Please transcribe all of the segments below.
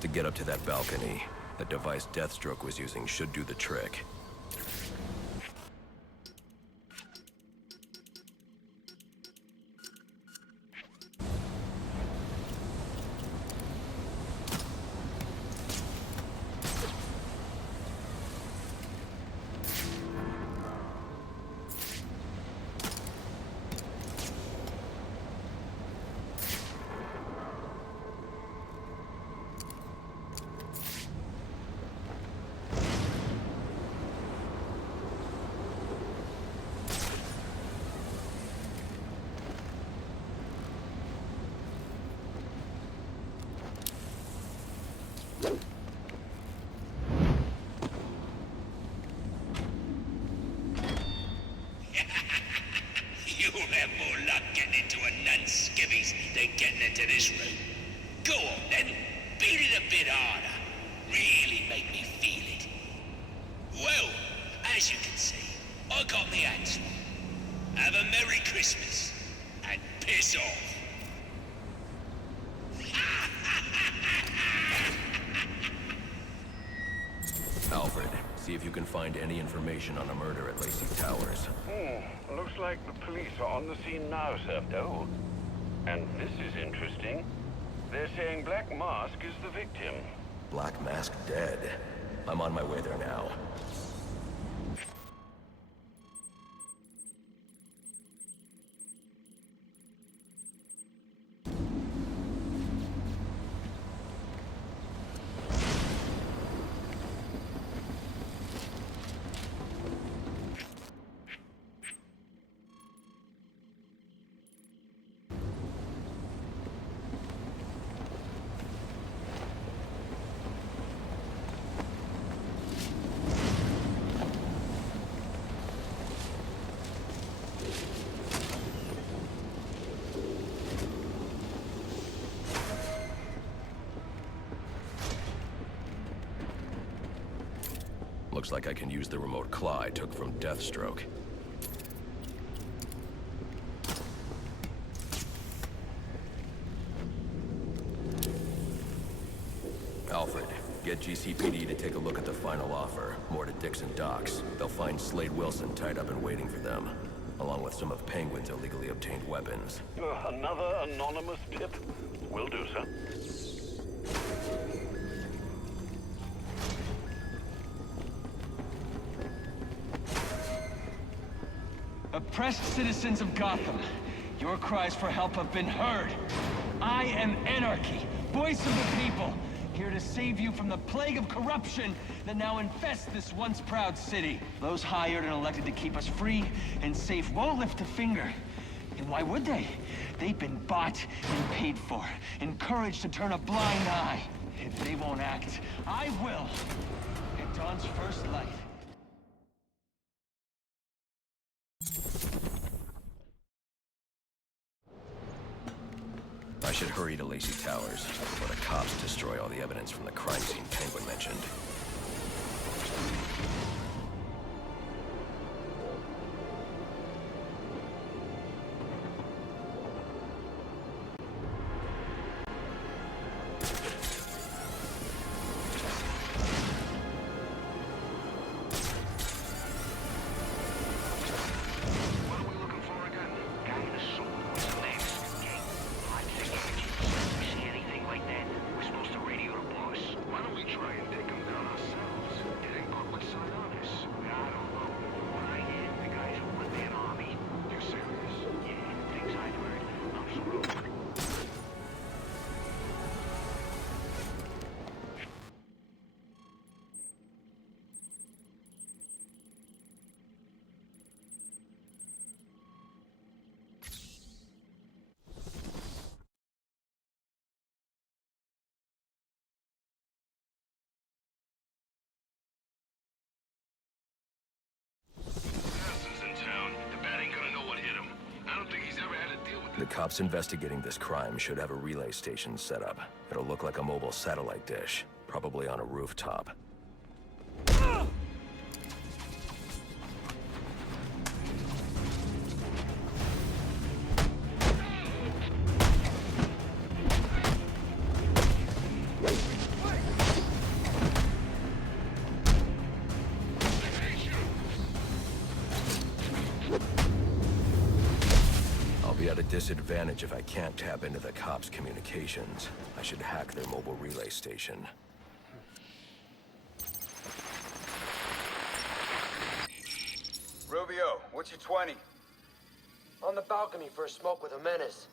have to get up to that balcony. The device Deathstroke was using should do the trick. You'll have more luck getting into a nun's skivvies than getting into this room. Go on then, beat it a bit harder. Really make me feel it. Well, as you can see, I got me answer. Have a Merry Christmas, and piss off. Alfred, see if you can find any information on a murder at Lacey Towers. Looks like the police are on the scene now, sir. Oh, and this is interesting. They're saying Black Mask is the victim. Black Mask dead. I'm on my way there now. Looks like I can use the remote claw I took from Deathstroke. Alfred, get Gcpd to take a look at the final offer. More to Dixon Docks. They'll find Slade Wilson tied up and waiting for them, along with some of Penguin's illegally obtained weapons. Another anonymous tip? Will do, sir. Oppressed citizens of Gotham, your cries for help have been heard. I am Anarchy, voice of the people, here to save you from the plague of corruption that now infests this once proud city. Those hired and elected to keep us free and safe won't lift a finger. And why would they? They've been bought and paid for, encouraged to turn a blind eye. If they won't act, I will. At dawn's first light. I should hurry to Lacey Towers before the cops destroy all the evidence from the crime scene Penguin mentioned. The cops investigating this crime should have a relay station set up. It'll look like a mobile satellite dish, probably on a rooftop. disadvantage if I can't tap into the cops' communications. I should hack their mobile relay station. Rubio, what's your 20? On the balcony for a smoke with a menace.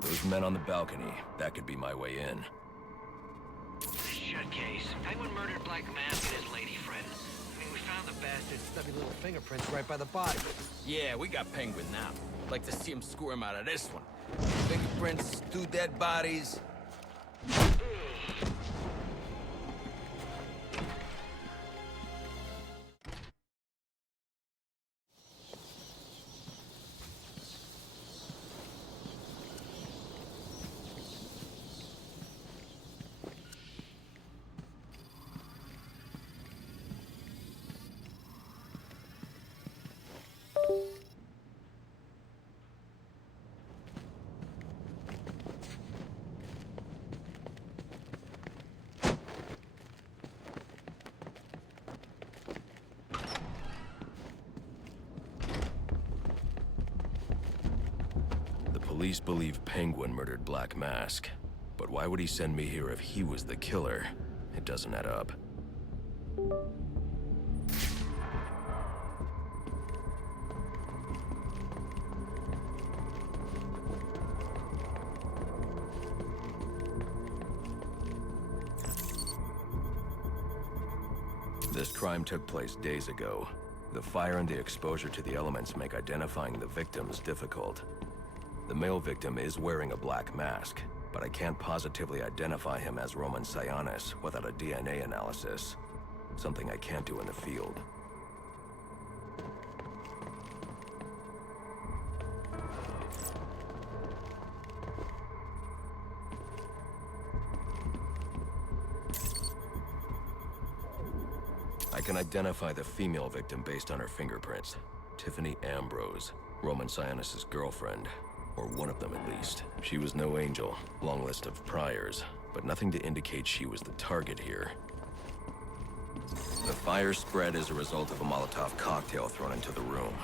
Those men on the balcony, that could be my way in. Shut case. Penguin murdered Black Mask and his lady friend. I mean, we found the bastard's stubby little fingerprints right by the body. Yeah, we got Penguin now. Like to see him squirm out of this one. Fingerprints, 2 dead bodies. Police believe Penguin murdered Black Mask. But why would he send me here if he was the killer? It doesn't add up. This crime took place days ago. The fire and the exposure to the elements make identifying the victims difficult. The male victim is wearing a black mask, but I can't positively identify him as Roman Sionis without a DNA analysis. Something I can't do in the field. I can identify the female victim based on her fingerprints. Tiffany Ambrose, Roman Sionis' girlfriend. Or one of them at least. She was no angel, long list of priors, but nothing to indicate she was the target here. The fire spread as a result of a Molotov cocktail thrown into the room.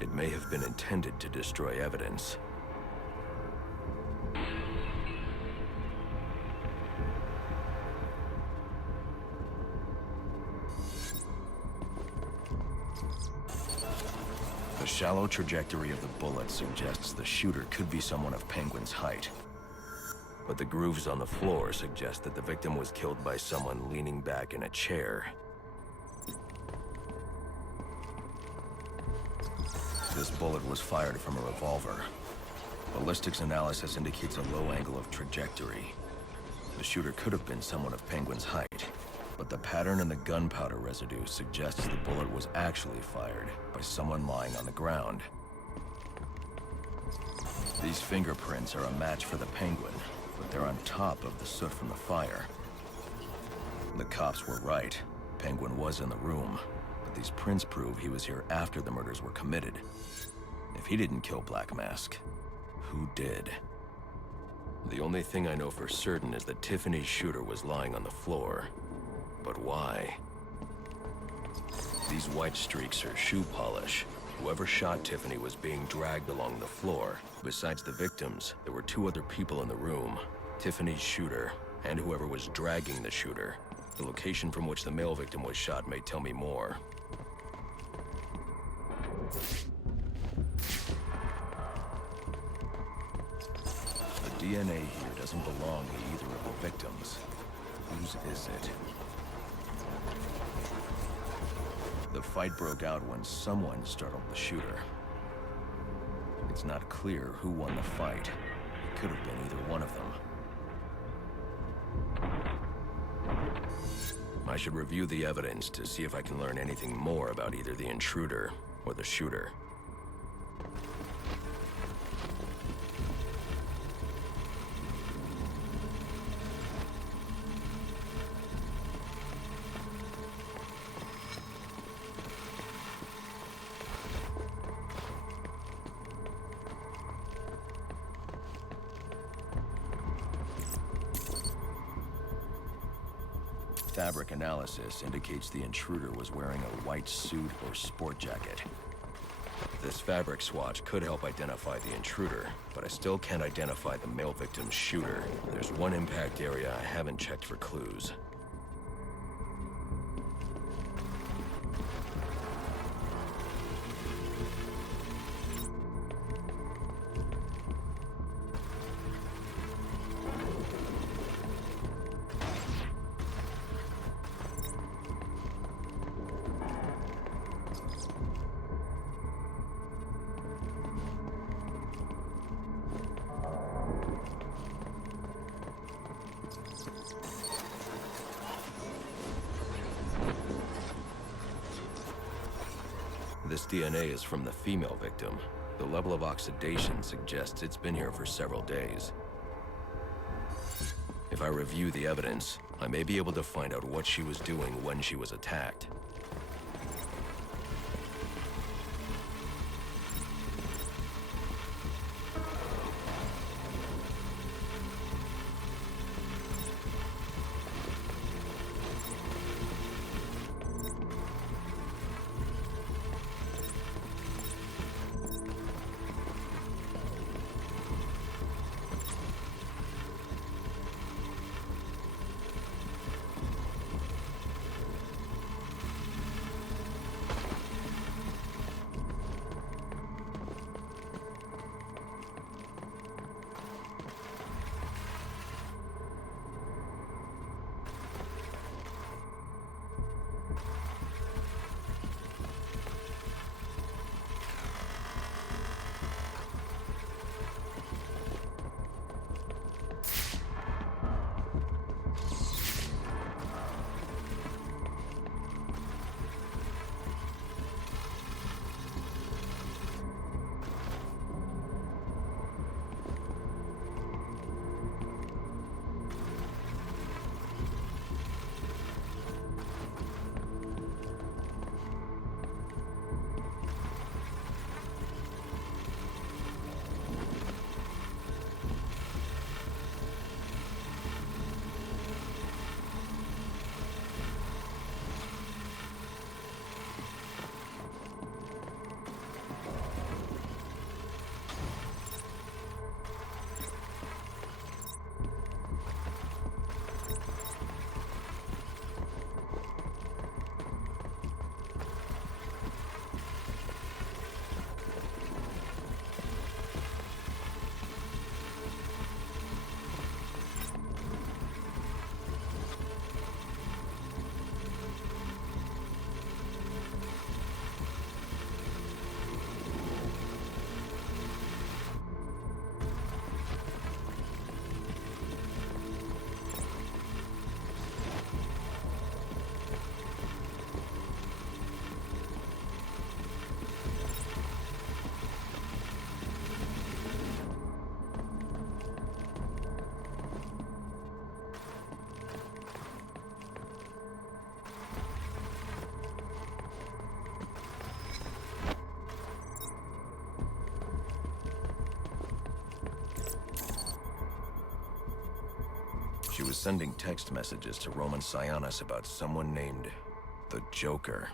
It may have been intended to destroy evidence. The shallow trajectory of the bullet suggests the shooter could be someone of Penguin's height. But the grooves on the floor suggest that the victim was killed by someone leaning back in a chair. This bullet was fired from a revolver. Ballistics analysis indicates a low angle of trajectory. The shooter could have been someone of Penguin's height. But the pattern in the gunpowder residue suggests the bullet was actually fired by someone lying on the ground. These fingerprints are a match for the Penguin, but they're on top of the soot from the fire. The cops were right. Penguin was in the room, but these prints prove he was here after the murders were committed. If he didn't kill Black Mask, who did? The only thing I know for certain is that Tiffany's shooter was lying on the floor. But why? These white streaks are shoe polish. Whoever shot Tiffany was being dragged along the floor. Besides the victims, there were 2 other people in the room. Tiffany's shooter, and whoever was dragging the shooter. The location from which the male victim was shot may tell me more. The DNA here doesn't belong to either of the victims. Whose is it? The fight broke out when someone startled the shooter. It's not clear who won the fight. It could have been either one of them. I should review the evidence to see if I can learn anything more about either the intruder or the shooter. Fabric analysis indicates the intruder was wearing a white suit or sport jacket. This fabric swatch could help identify the intruder, but I still can't identify the male victim's shooter. There's one impact area I haven't checked for clues. This DNA is from the female victim. The level of oxidation suggests it's been here for several days. If I review the evidence, I may be able to find out what she was doing when she was attacked. She was sending text messages to Roman Sionis about someone named the Joker.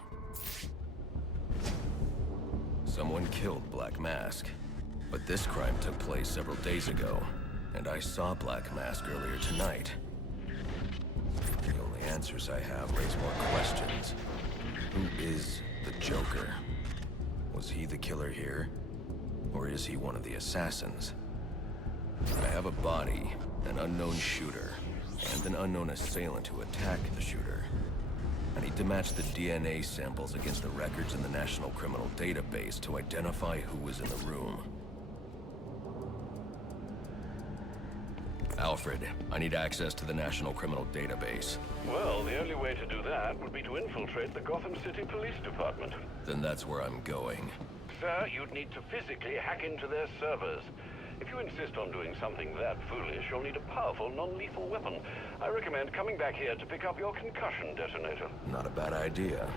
Someone killed Black Mask, but this crime took place several days ago, and I saw Black Mask earlier tonight. The only answers I have raise more questions. Who is the Joker? Was he the killer here? Or is he one of the assassins? I have a body, an unknown shooter, and an unknown assailant who attacked the shooter. I need to match the DNA samples against the records in the National Criminal Database to identify who was in the room. Alfred, I need access to the National Criminal Database. Well, the only way to do that would be to infiltrate the Gotham City Police Department. Then that's where I'm going. Sir, you'd need to physically hack into their servers. If you insist on doing something that foolish, you'll need a powerful, non-lethal weapon. I recommend coming back here to pick up your concussion detonator. Not a bad idea.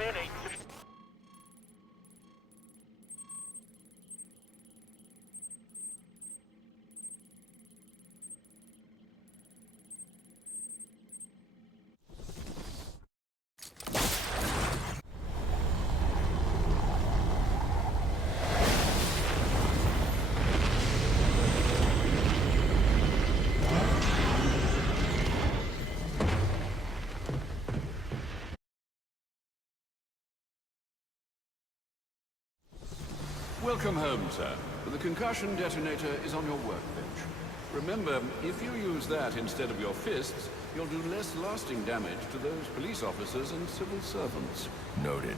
Come in, 8-2. Welcome home, sir. The concussion detonator is on your workbench. Remember, if you use that instead of your fists, you'll do less lasting damage to those police officers and civil servants. Noted.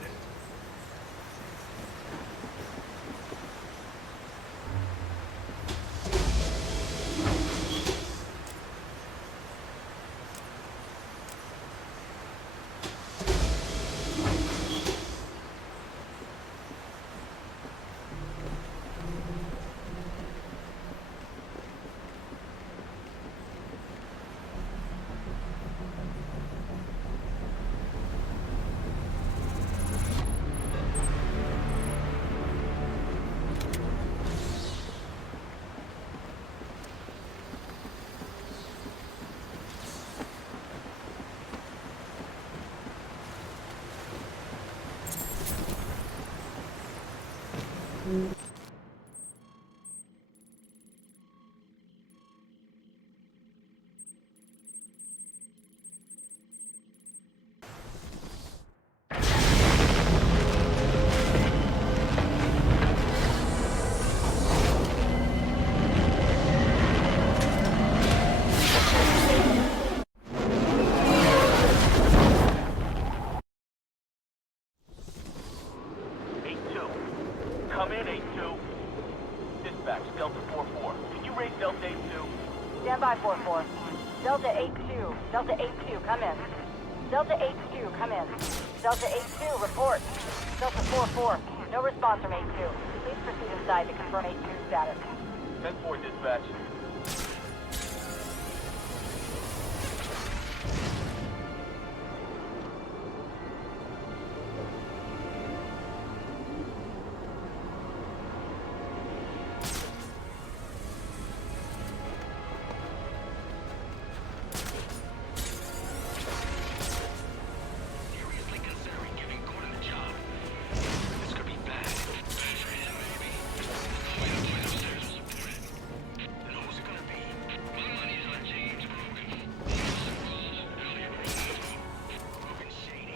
Come in, 8-2. Dispatch, Delta 4-4. Can you raise Delta 8-2? Stand by, 4-4. Delta 8-2. Delta 8-2, come in. Delta 8-2, come in. Delta 8-2, report. Delta 4-4, no response from 8-2. Please proceed inside to confirm 8-2 status. 10-4, dispatch.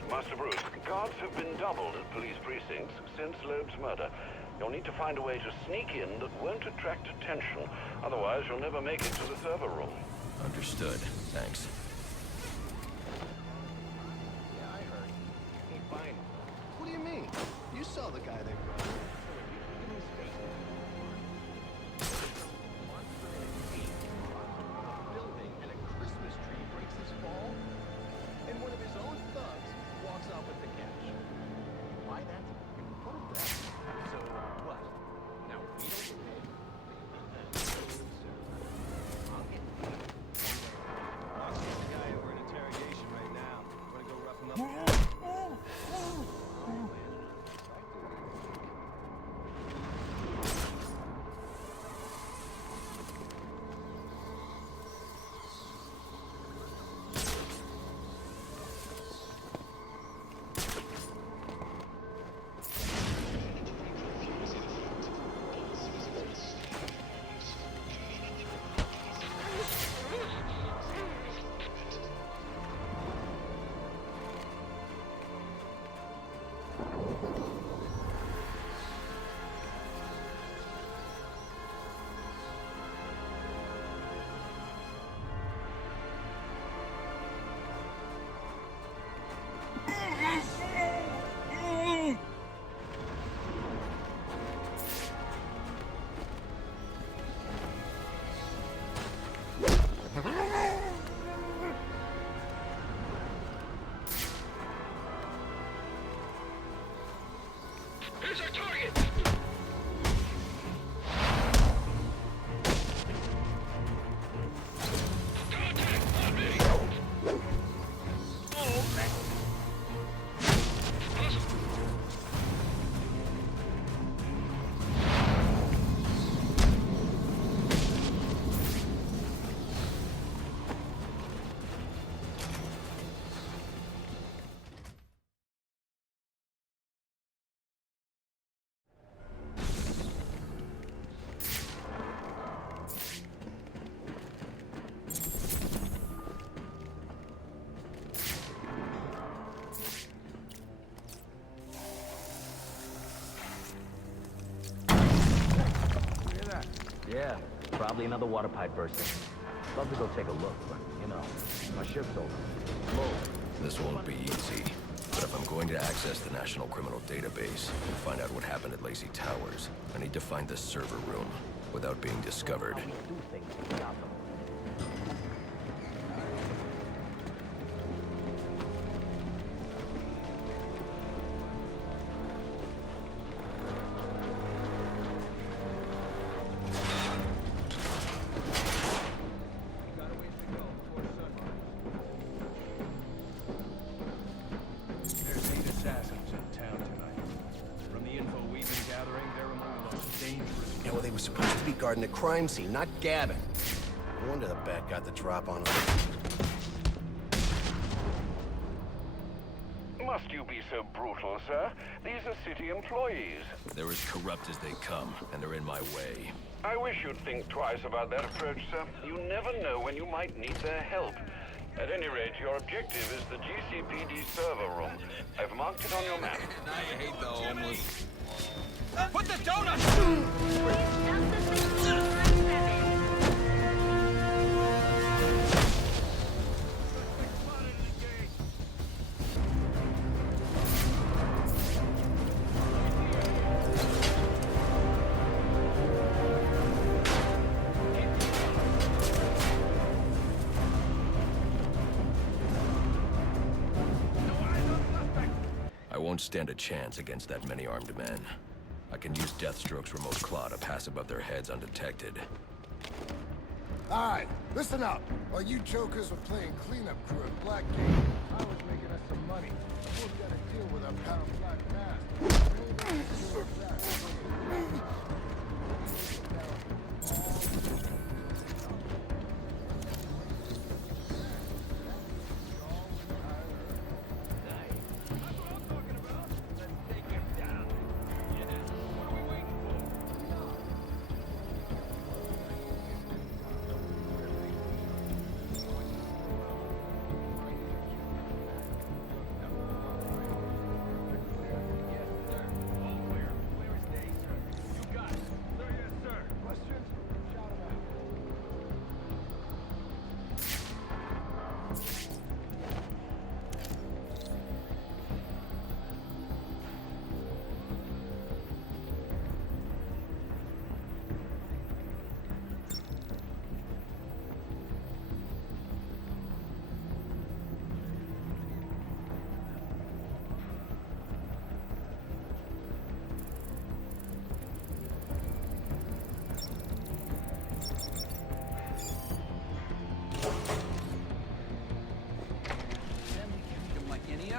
Master Bruce, guards have been doubled at police precincts since Loeb's murder. You'll need to find a way to sneak in that won't attract attention. Otherwise, you'll never make it to the server room. Understood. Thanks. Yeah, I heard. Can't find him. What do you mean? You saw the guy they brought. Building and a Christmas tree breaks his fall, and one of his own thugs walks off with the cash. Why that? What a bet. So, what? Now we don't get paid? I'll get paid. I'll see the guy over in interrogation right now. Wanna go rough him up? Probably another water pipe bursting. Love to go take a look, but, you know, my shift's over. Whoa. This won't be easy. But if I'm going to access the National Criminal Database and find out what happened at Lacey Towers, I need to find the server room without being discovered. How we do things in Gotham. Yeah, well, they were supposed to be guarding the crime scene, not Gavin. No wonder the bat got the drop on him. Must you be so brutal, sir? These are city employees. They're as corrupt as they come, and they're in my way. I wish you'd think twice about that approach, sir. You never know when you might need their help. At any rate, your objective is the Gcpd server room. I've marked it on your map. Now you hate the homeless. Put the donut! I won't stand a chance against that many armed men. I can use Deathstroke's remote claw to pass above their heads undetected. Alright, listen up. While you jokers were playing cleanup crew at Blackgate, I was making us some money. Before we got a deal with our pal Black Mask.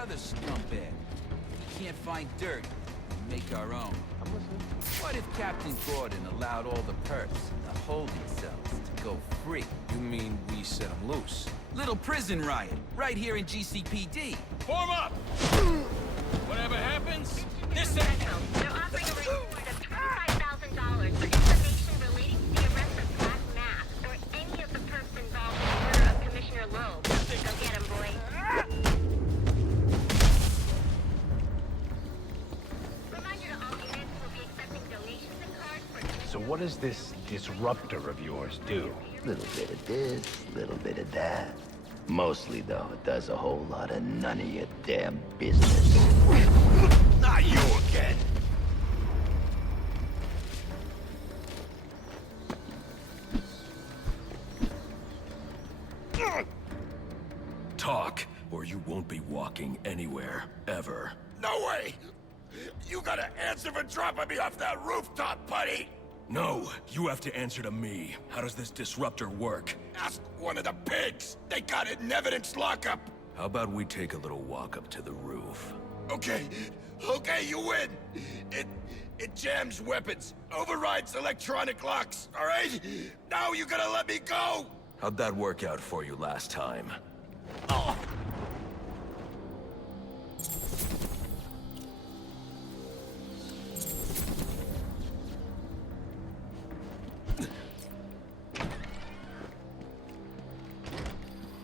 Other scumbag. We can't find dirt. We make our own. What if Captain Gordon allowed all the perps in the holding cells to go free? You mean we set them loose? Little prison riot, right here in GCPD. Form up! Whatever happens, this They're offering a reward of $25,000 for information relating to the arrest of Black Mask or any of the perps involved in the murder of Commissioner Loeb. Go get him, boy. So what does this disruptor of yours do? Little bit of this, little bit of that. Mostly, though, it does a whole lot of none of your damn business. Not you again! Talk, or you won't be walking anywhere, ever. No way! You gotta answer for dropping me off that rooftop, buddy! No, you have to answer to me. How does this disruptor work? Ask one of the pigs! They got it in evidence lockup! How about we take a little walk up to the roof? Okay, you win! It jams weapons, overrides electronic locks, alright? Now you gotta let me go! How'd that work out for you last time? Oh,